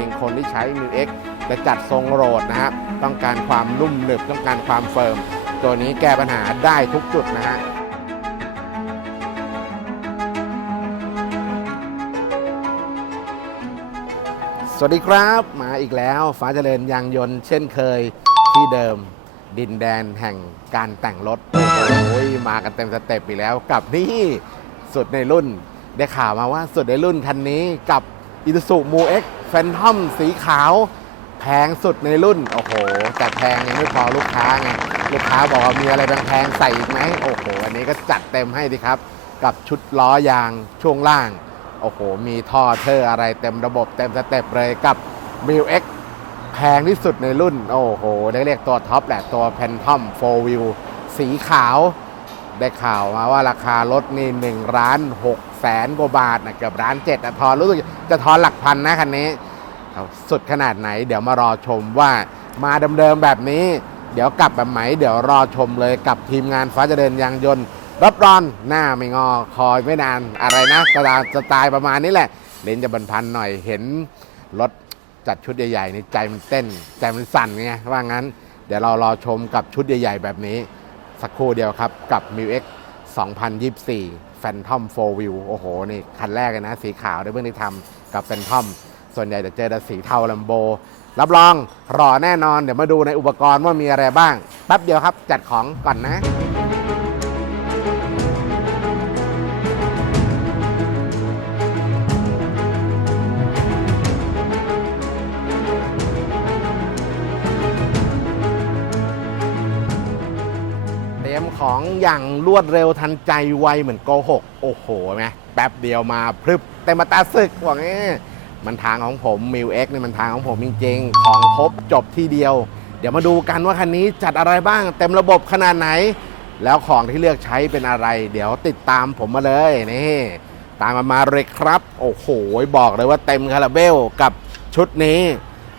ริงๆ คนที่ใช้ m ิว X จะจัดทรงโหลดนะฮะต้องการความนุ่มหนึบต้องการความเฟิร์ม ตัวนี้แก้ปัญหาได้ทุกจุดนะฮะสวัสดีครับมาอีกแล้วฟ้าเจริญยางยนต์ เช่นเคยที่เดิมดินแดนแห่งการแต่งรถโอ้ยมากันเต็มสเต็ปอีกแล้วกับนี่สุดในรุ่น ได้ข่าวมาว่าสุดในรุ่นคันนี้กับ i ิ u สุมูเอ็ก แฟนทอมสีขาวแพงสุดในรุ่น โอ้โห แต่แพงยังไม่พอลูกค้าไง ลูกค้าบอกว่ามีอะไรแพงๆใส่อีกไหมโอ้โห อันนี้ก็จัดเต็มให้ดีครับ กับชุดล้อยางช่วงล่าง โอ้โห มีท่อเทอร์อะไรเต็มระบบเต็มสเต็ปเลยกับ m ิ X แพงที่สุดในรุ่น โอ้โห ได้เรียกตัวท็อปแหละตัว Phantom 4 Wheel สีขาว ได้ข่าวมาว่าราคารถนี่1ล้าน6แสนกว่าบาทนะเกือบล้านเจ็ดอะทอนรู้สึกจะทอนหลักพันนะคันนี้ สุดขนาดไหน เดี๋ยวมารอชมว่ามาเดิมๆแบบนี้ เดี๋ยวกลับแบบไหนเดี๋ยวรอชมเลยกับทีมงานฟ้าจะเดินยางยนต์ รับรองหน้าไม่งอคอยไม่นานอะไรนะสไตล์สไตล์ประมาณนี้แหละเลนจะบรรพันหน่อยเห็นรถจัดชุดใหญ่ๆในใจมันเต้น ใจมันสั่นไงว่างั้น เดี๋ยวเรารอชมกับชุดใหญ่ ๆ แบบนี้ สักครู่เดียวครับกับ m i X 2024 Phantom 4 Wheel โอ้โห นี่คันแรกเลยนะ สีขาวได้เพิ่งได้ทำกับ Phantom ส่วนใหญ่จะเจอแต่สีเทาลัมโบ รับรองรอแน่นอน เดี๋ยวมาดูในอุปกรณ์ว่ามีอะไรบ้าง แป๊บเดียวครับ จัดของก่อนนะ ของอย่างรวดเร็วทันใจไวเหมือนโกหกโอ้โหไหมแป๊บเดียวมาพรึบเต็มตาศึกบอกงี้มันทางของผมมิวเอ็กนี่มันทางของผมจริงๆ ของครบจบที่เดียว เดี๋ยวมาดูกันว่าคันนี้จัดอะไรบ้าง เต็มระบบขนาดไหน แล้วของที่เลือกใช้เป็นอะไร เดี๋ยวติดตามผมมาเลยนี่ตามมามาเลยครับ โอ้โห บอกเลยว่าเต็มคาราเบลกับชุดนี้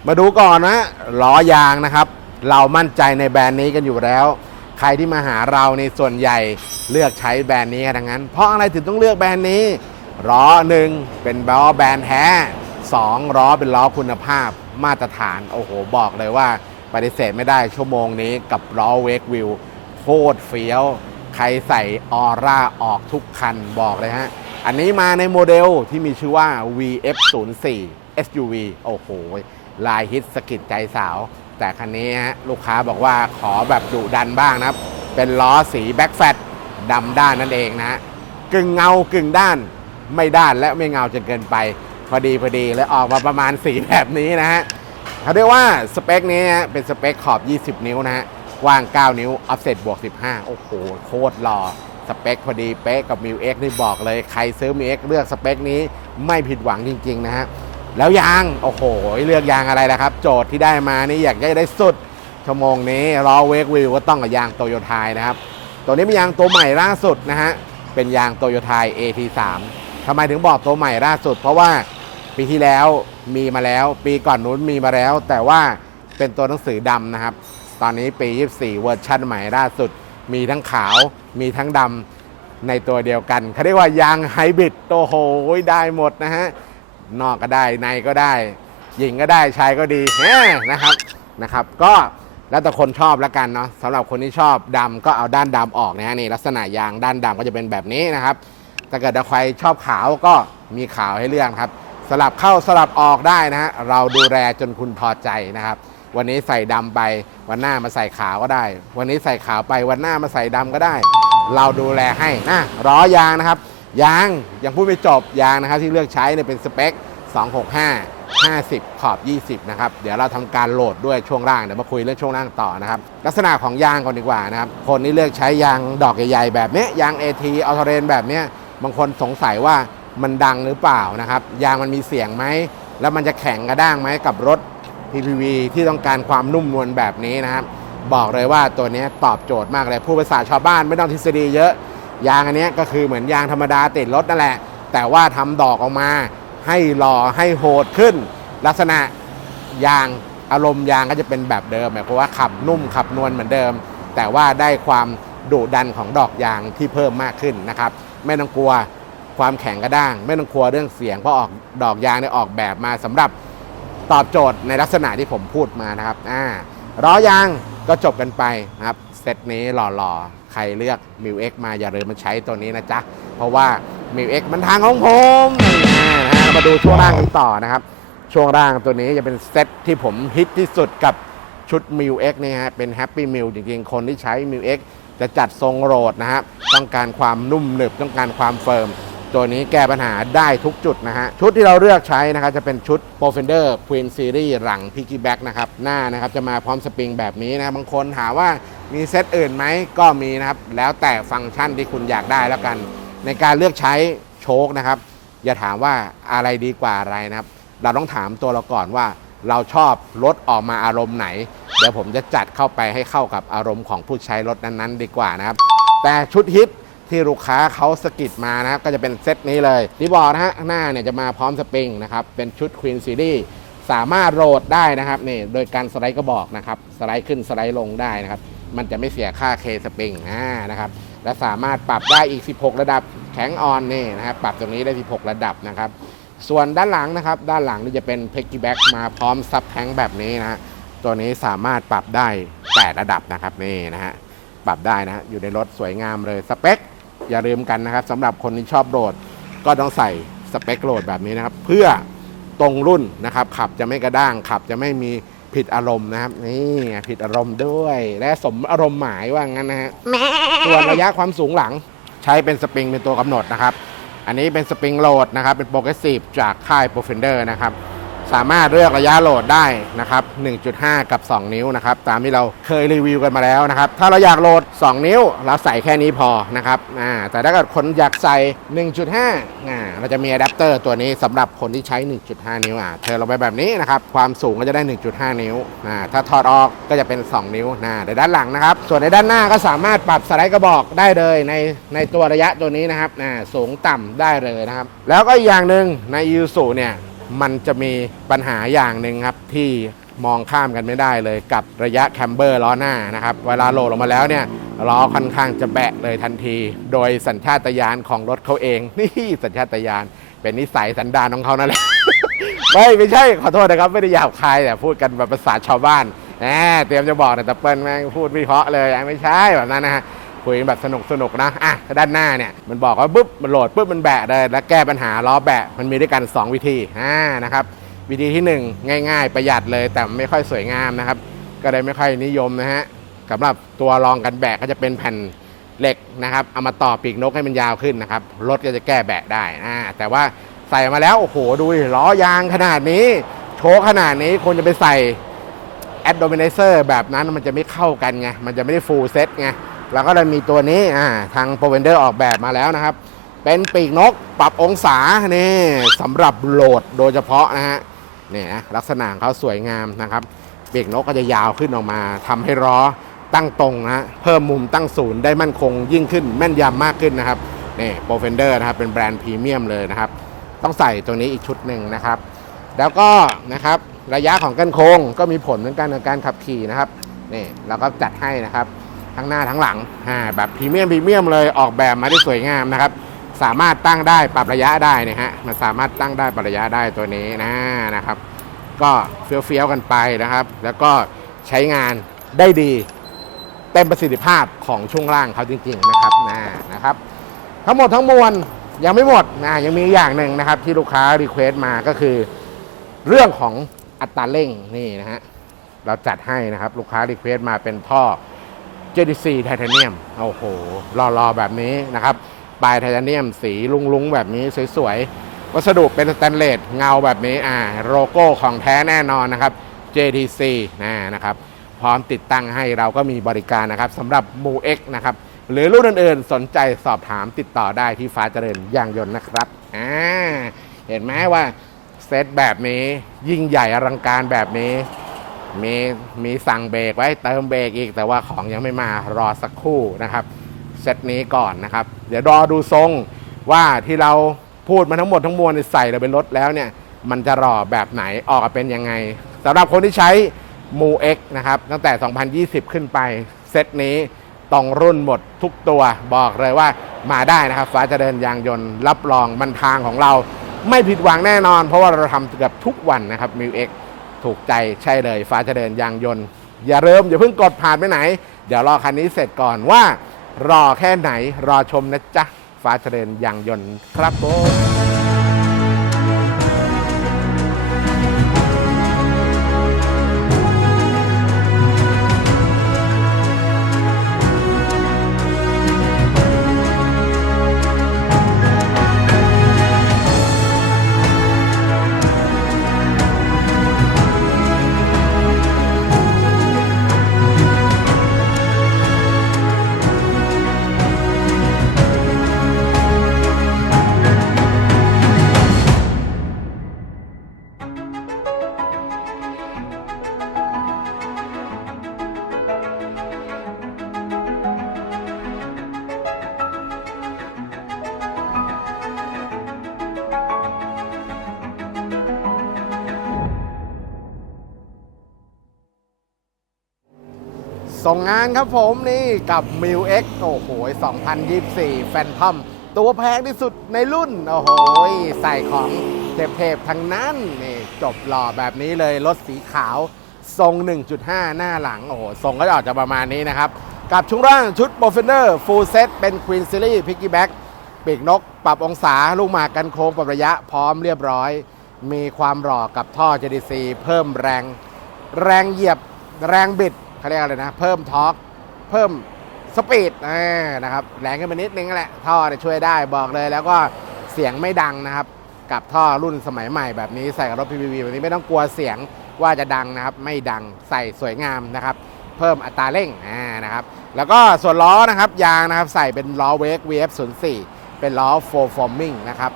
มาดูก่อนนะล้อยางนะครับ เรามั่นใจในแบรนด์นี้กันอยู่แล้ว ใครที่มาหาเราในส่วนใหญ่เลือกใช้แบรนด์นี้กันทั้งนั้น เพราะอะไรถึงต้องเลือกแบรนด์นี้ล้อหนึ่งเป็นล้อแบรนด์แท้สองล้อเป็นล้อคุณภาพมาตรฐาน โอ้โห บอกเลยว่าปฏิเสธไม่ได้ชั่วโมงนี้กับล้อเวกวิวโคตรเฟี้ยว ใครใส่ออร่าออกทุกคันบอกเลยฮะ อันนี้มาในโมเดลที่มีชื่อว่า VF04 SUV โอ้โห ลายฮิตสกิดใจสาว แต่คันนี้ฮะลูกค้าบอกว่าขอแบบดุดันบ้างนะครับ เป็นล้อสีแบ็กแฟตดำด้านนั่นเองนะกึ่งเงากึ่งด้านไม่ด้านและไม่เงาจนเกินไป พอดีพอดีและออกมาประมาณสีแบบนี้นะฮะเขาเรียกว่าสเปคนี้ฮะเป็นสเปคขอบ 20 นิ้วนะฮะกว้าง 9 นิ้วออฟเซตบวก 15 โอ้โห โคตรหล่อสเปคพอดีเป๊ะกับ m ิ X นี่บอกเลย ใครซื้อ m ิ X เลือกสเปคนี้ไม่ผิดหวังจริง ๆ นะฮะ แล้วยาง โอ้โห เลือกยางอะไรล่ะครับ โจทย์ที่ได้มานี่อยากได้ได้สุด ชั่วโมงนี้ล้อเวกวิวก็ต้องกับยางโตโยต้านะครับ ตัวนี้เป็นยางตัวใหม่ล่าสุดนะฮะ เป็นยางโตโยต้า AT3 ทำไมถึงบอกตัวใหม่ล่าสุด เพราะว่าปีที่แล้วมีมาแล้ว ปีก่อนนู้นมีมาแล้ว แต่ว่าเป็นตัวหนังสือดำนะครับ ตอนนี้ปี 24 เวอร์ชันใหม่ล่าสุด มีทั้งขาว มีทั้งดำในตัวเดียวกันเขาเรียกว่ายางไฮบริดโตโหได้หมดนะฮะ นอกก็ได้ในก็ได้ หญิงก็ได้ชายก็ดีแฮะนะครับนะครับ ก็แล้วแต่คนชอบแล้วกันเนาะสำหรับคนที่ชอบดำก็เอาด้านดำออกนะฮะนี่ลักษณะยางด้านดำก็จะเป็นแบบนี้นะครับถ้าเกิดใครชอบขาวก็มีขาวให้เลือกครับ สลับเข้าสลับออกได้นะฮะเราดูแลจนคุณพอใจนะครับ วันนี้ใส่ดำไปวันหน้ามาใส่ขาวก็ได้ วันนี้ใส่ขาวไปวันหน้ามาใส่ดำก็ได้ เราดูแลให้นะล้อยางนะครับ ยางยังพูดไม่จบยางนะครับที่เลือกใช้เนี่ยเป็นสเปค 265 50 ขอบ 20 นะครับ เดี๋ยวเราทำการโหลดด้วยช่วงล่าง เดี๋ยวมาคุยเรื่องช่วงล่างต่อนะครับ ลักษณะของยางก่อนดีกว่านะครับ คนที่เลือกใช้ยางดอกใหญ่ๆแบบนี้ยาง AT อัลเทเรนแบบนี้บางคนสงสัยว่ามันดังหรือเปล่านะครับ ยางมันมีเสียงไหม แล้วมันจะแข็งกระด้างไหมกับรถ PPV ที่ต้องการความนุ่มนวลแบบนี้นะครับ บอกเลยว่าตัวนี้ตอบโจทย์มากเลยผู้ภาษาชาวบ้านไม่ต้องทฤษฎีเยอะ ยางอันนี้ก็คือเหมือนยางธรรมดาติดรถนั่นแหละ แต่ว่าทำดอกออกมาให้หล่อให้โหดขึ้น ลักษณะยางอารมณ์ยางก็จะเป็นแบบเดิมหมายความว่าขับนุ่มขับนวลเหมือนเดิม แต่ว่าได้ความดุดันของดอกยางที่เพิ่มมากขึ้นนะครับไม่ต้องกลัวความแข็งกระด้าง ไม่ต้องกลัวเรื่องเสียงเพราะออกดอกยางเนี่ยออกแบบมาสำหรับตอบโจทย์ในลักษณะที่ผมพูดมานะครับอ่าล้อยางก็จบกันไปนะครับเซตนี้หล่อๆ ใครเลือกมิว X มาอย่าลืมมาใช้ตัวนี้นะจ๊ะ เพราะว่ามิว X มันทางของผมนะฮะมาดูช่วงล่างกันต่อนะครับ ช่วงล่างตัวนี้จะเป็นเซตที่ผมฮิตที่สุดกับชุดมิว X นี่ฮะเป็นแฮปปี้มิวจริงๆ คนที่ใช้มิว X จะจัดทรงโรดนะครับต้องการความนุ่มหนึบต้องการความเฟิร์ม ตัวนี้แก้ปัญหาได้ทุกจุดนะฮะ ชุดที่เราเลือกใช้นะครับจะเป็นชุด p r o f e n d e r Queen Series หลัง Piggyback นะครับ หน้านะครับจะมาพร้อมสปริงแบบนี้นะบางคนถามว่ามีเซตอื่นไหมก็มีนะครับ แล้วแต่ฟังก์ชันที่คุณอยากได้แล้วกัน ในการเลือกใช้โชคนะครับ อย่าถามว่าอะไรดีกว่าอะไรนะครับ เราต้องถามตัวเราก่อนว่าเราชอบรถออกมาอารมณ์ไหน เดี๋ยวผมจะจัดเข้าไปให้เข้ากับอารมณ์ของผู้ใช้รถนั้นๆ ดีกว่านะครับ แต่ชุดฮิต ที่ลูกค้าเขาสกิดมานะครับก็จะเป็นเซตนี้เลยที่บอกนะฮะหน้าเนี่ยจะมาพร้อมสปริงนะครับเป็นชุด Queen Series สามารถโหลดได้นะครับนี่โดยการสไลด์กระบอกนะครับสไลด์ขึ้นสไลด์ลงได้นะครับ มันจะไม่เสียค่าเคสปริงอ่านะครับและสามารถปรับได้อีก 16 ระดับแข็งออนนี่นะครับปรับตรงนี้ได้ 16 ระดับนะครับ ส่วนด้านหลังนะครับ ด้านหลังนี่จะเป็นเพกกี้แบ็กมาพร้อมซับแทงแบบนี้นะฮะตัวนี้สามารถปรับได้ 8 ระดับนะครับนี่นะฮะปรับได้นะฮะอยู่ในรถสวยงามเลยสเปค อย่าลืมกันนะครับสำหรับคนที่ชอบโหลด ก็ต้องใส่สเปคโหลดแบบนี้นะครับ เพื่อตรงรุ่นนะครับ ขับจะไม่กระด้าง ขับจะไม่มีผิดอารมณ์นะครับ นี่ไงผิดอารมณ์ด้วย และสมอารมณ์หมายว่างั้นนะฮะส่วนระยะความสูงหลังใช้เป็นสปริงเป็นตัวกำหนดนะครับ อันนี้เป็นสปริงโหลดนะครับ เป็นโปรเกรสซีฟจากค่าย p r o f e n d e r นะครับ สามารถเลือกระยะโหลดได้นะครับ 1.5 กับ 2 นิ้วนะครับ ตามที่เราเคยรีวิวกันมาแล้วนะครับ ถ้าเราอยากโหลด 2 นิ้ว เราใส่แค่นี้พอนะครับอ่าแต่ถ้าเกิดคนอยากใส่ 1.5อ่าเราจะมีอะแดปเตอร์ตัวนี้สำหรับคนที่ใช้ 1.5 นิ้วอ่าเธอลงไปแบบนี้นะครับ ความสูงก็จะได้ 1.5 นิ้วอ่าถ้าถอดออกก็จะเป็น 2 นิ้วนะในด้านหลังนะครับ ส่วนในด้านหน้าก็สามารถปรับสไลด์กระบอกได้เลยในในตัวระยะตัวนี้นะครับอ่าสูงต่ำได้เลยนะครับ แล้วก็อีกอย่างหนึ่งในยูสุเนี่ย มันจะมีปัญหาอย่างหนึ่งครับที่มองข้ามกันไม่ได้เลยกับระยะแคมเบอร์ล้อหน้านะครับ เวลาโหลดลงมาแล้วเนี่ยล้อค่อนข้างจะแบะเลยทันที โดยสัญชาตญาณของรถเขาเอง นี่สัญชาตญาณเป็นนิสัยสันดานของเขานั่นแหละไม่ไม่ใช่ขอโทษนะครับ ไม่ได้หยาบคายแต่พูดกันแบบภาษาชาวบ้านแหมเตรียมจะบอกแต่ตะเปิ้ลแม่งพูดไม่เพราะห์เลยไม่ใช่แบบนั้นนะฮะ คุยกันแบบสนุกสนุกๆนะอะด้านหน้าเนี่ยมันบอกว่าปุ๊บมันโหลดปุ๊บมันแบะเลยแล้วแก้ปัญหาล้อแบะมันมีด้วยกัน 2 วิธีอ่านะครับวิธีที่ 1 ง่าย ๆ ประหยัดเลยแต่ไม่ค่อยสวยงามนะครับ ก็เลยไม่ค่อยนิยมนะฮะสำหรับตัวรองกันแบะก็จะเป็นแผ่นเหล็กนะครับเอามาต่อปีกนกให้มันยาวขึ้นนะครับรถก็จะแก้แบะได้อ่าแต่ว่าใส่มาแล้วโอ้โหดูล้อยางขนาดนี้โชขนาดนี้ควรจะไปใส่แอดโดมิเนเซอร์แบบนั้นมันจะไม่เข้ากันไงมันจะไม่ได้ฟูลเซตไง แล้วก็เลยมีตัวนี้อ่าทางโปรเวนเดอร์ออกแบบมาแล้วนะครับ เป็นปีกนกปรับองศานี่สำหรับโหลดโดยเฉพาะนะฮะนี่นะลักษณะเขาสวยงามนะครับปีกนกก็จะยาวขึ้นออกมาทำให้ล้อตั้งตรงนะฮะเพิ่มมุมตั้งศูนย์ได้มั่นคงยิ่งขึ้นแม่นยำมากขึ้นนะครับนี่โปรเฟนเดอร์นะครับเป็นแบรนด์พรีเมียมเลยนะครับ ต้องใส่ตัวนี้อีกชุดหนึ่งนะครับ แล้วก็นะครับระยะของกันโค้งก็มีผลเหมือนกันในการขับขี่นะครับนี่เราก็จัดให้นะครับ ทั้งหน้าทั้งหลังอ่าแบบพรีเมียมพรีเมียมเลยออกแบบมาได้สวยงามนะครับ สามารถตั้งได้ปรับระยะได้นะฮะมันสามารถตั้งได้ปรับระยะได้ตัวนี้นะนะครับ ก็เฟี้ยวๆกันไปนะครับ แล้วก็ใช้งานได้ดีเต็มประสิทธิภาพของช่วงล่างเขาจริง ๆ นะครับนะนะครับ ทั้งหมดทั้งมวลยังไม่หมดนะยังมีอย่างหนึ่งนะครับ ที่ลูกค้ารีเควสต์มาก็คือ เรื่องของอัตราเร่งนี่นะฮะเราจัดให้นะครับ ลูกค้ารีเควสต์มาเป็นท่อ JDC ไทเทเนียม โอ้โหรอๆแบบนี้นะครับ ปลายไทเทเนียมสีลุงๆ แบบนี้สวยๆ วัสดุเป็นสแตนเลสเงาแบบนี้อ่าโลโก้ของแท้แน่นอนนะครับ JDC นะนะครับ พร้อมติดตั้งให้เราก็มีบริการนะครับสำหรับ m u X นะครับ หรือรุ่นอื่นๆ สนใจสอบถามติดต่อได้ที่ฟ้าเจริญยางยนต์นะครับอ่าเห็นไหมว่าเซตแบบนี้ยิ่งใหญ่อลังการแบบนี้ มีมีสั่งเบรกไว้เติมเบรกอีก แต่ว่าของยังไม่มารอสักครู่นะครับเซตนี้ก่อนนะครับ เดี๋ยวรอดูทรงว่าที่เราพูดมาทั้งหมดทั้งมวลใส่เราเป็นรถแล้วเนี่ย มันจะรอแบบไหนออกมาเป็นยังไงสำหรับคนที่ใช้ m u X นะครับ ตั้งแต่ 2020 ขึ้นไปเซตนี้ต้องรุ่นหมดทุกตัวบอกเลยว่ามาได้นะครับ ฟ้าจะเดินยางยนต์รับรองมันทางของเรา ไม่ผิดหวังแน่นอน เพราะว่าเราทำเกือบทุกวันนะครับ m u X ถูกใจใช่เลยฟ้าเจริญยางยนต์ อย่าเริ่มอย่าเพิ่งกดผ่านไปไหน เดี๋ยวรอคันนี้เสร็จก่อนว่า รอแค่ไหนรอชมนะจ๊ะฟ้าเจริญยางยนต์ครับผม ส่งงานครับผมนี่กับ m i l X โอ้โห 2024 แฟนทอมตัวแพงที่สุดในรุ่น โอ้โห ใส่ของเทพๆทั้งนั้นนี่จบหล่อแบบนี้เลย รถสีขาว ทรง 1.5 หน้าหลัง โอ้โห ทรงก็จะออกจะประมาณนี้นะครับ กับชุดร่างชุด b o f e n d e r Full Set เป็น Queen Series Piggyback ปีกนก ปรับองศาลูกหมากกันโค้งปรับระยะพร้อมเรียบร้อย มีความหล่อกับท่อ JDC เพิ่มแรง แรงเหยียบแรงบิด เขาเรียกอะไรนะ เพิ่มทอร์กเพิ่มสปีดนะครับแรงขึ้นมานิดนึงแหละ ท่อช่วยได้บอกเลยแล้วก็เสียงไม่ดังนะครับ กับท่อรุ่นสมัยใหม่แบบนี้ใส่กับรถ PPV แบบนี้ไม่ต้องกลัวเสียงว่าจะดังนะครับ ไม่ดังใส่สวยงามนะครับ เพิ่มอัตราเร่งนะครับ แล้วก็ส่วนล้อนะครับยางนะครับ ใส่เป็นล้อเวก VF04 เป็นล้อ4 forming นะครับ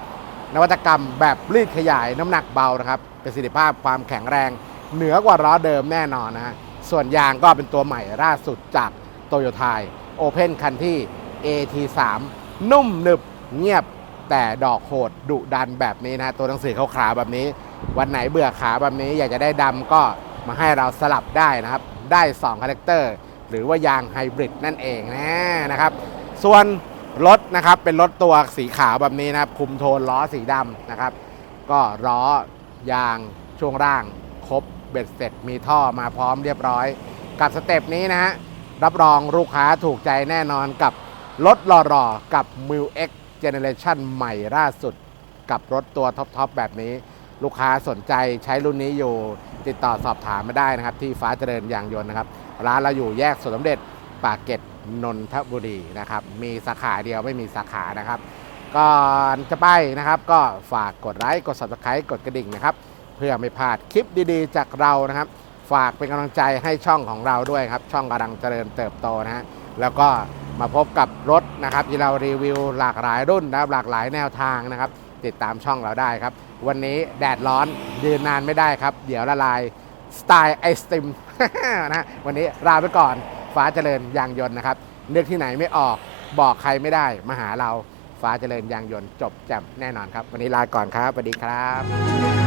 นวัตกรรมแบบรีดขยายน้ำหนักเบานะครับประสิทธิภาพความแข็งแรง เหนือกว่าล้อเดิมแน่นอนนะฮะ ส่วนยางก็เป็นตัวใหม่ล่าสุดจากโตโยต้าโอเพนคันที่ AT3 นุ่มหนึบเงียบแต่ดอกโหดดุดันแบบนี้นะ ตัวหนังสือเขาขาวแบบนี้ วันไหนเบื่อขาแบบนี้ อยากจะได้ดำก็มาให้เราสลับได้นะครับ ได้2คาแรคเตอร์หรือว่ายางไฮบริดนั่นเองนะนะครับ ส่วนรถนะครับเป็นรถตัวสีขาวแบบนี้นะครับ คุมโทนล้อสีดำนะครับ ก็ล้อยางช่วงล่างครบ เบ็ดเสร็จมีท่อมาพร้อมเรียบร้อย กับสเต็ปนี้นะฮะ รับรองลูกค้าถูกใจแน่นอนกับรถรอๆกับ m i l X Generation ใหม่ล่าสุด กับรถตัวท็อปๆแบบนี้ ลูกค้าสนใจใช้รุ่นนี้อยู่ ติดต่อสอบถามมาได้นะครับ ที่ฟ้าเจริญยางยนต์นะครับ ร้านเราอยู่แยกสวนสมเด็จปากเกร็ดนนทบุรีนะครับ มีสาขาเดียวไม่มีสาขานะครับ ก่อนจะไปนะครับ ก็ฝากกดไลค์กด subscribe กดกระดิ่งนะครับ เพื่อไม่พลาดคลิปดีๆ จากเรานะครับ ฝากเป็นกำลังใจให้ช่องของเราด้วยครับ ช่องกำลังเจริญเติบโตนะฮะแล้วก็มาพบกับรถนะครับ ที่เรารีวิวหลากหลายรุ่นนะครับ หลากหลายแนวทางนะครับ ติดตามช่องเราได้ครับ วันนี้แดดร้อนยืนนานไม่ได้ครับ เดี๋ยวละลายสไตล์ไอศติมนะฮะวันนี้ลาไปก่อนฟ้าเจริญยางยนต์นะครับนึกที่ไหนไม่ออกบอกใครไม่ได้มาหาเราฟ้าเจริญยางยนต์จบจ่มแน่นอนครับ วันนี้ลาก่อนครับสวัสดีครับ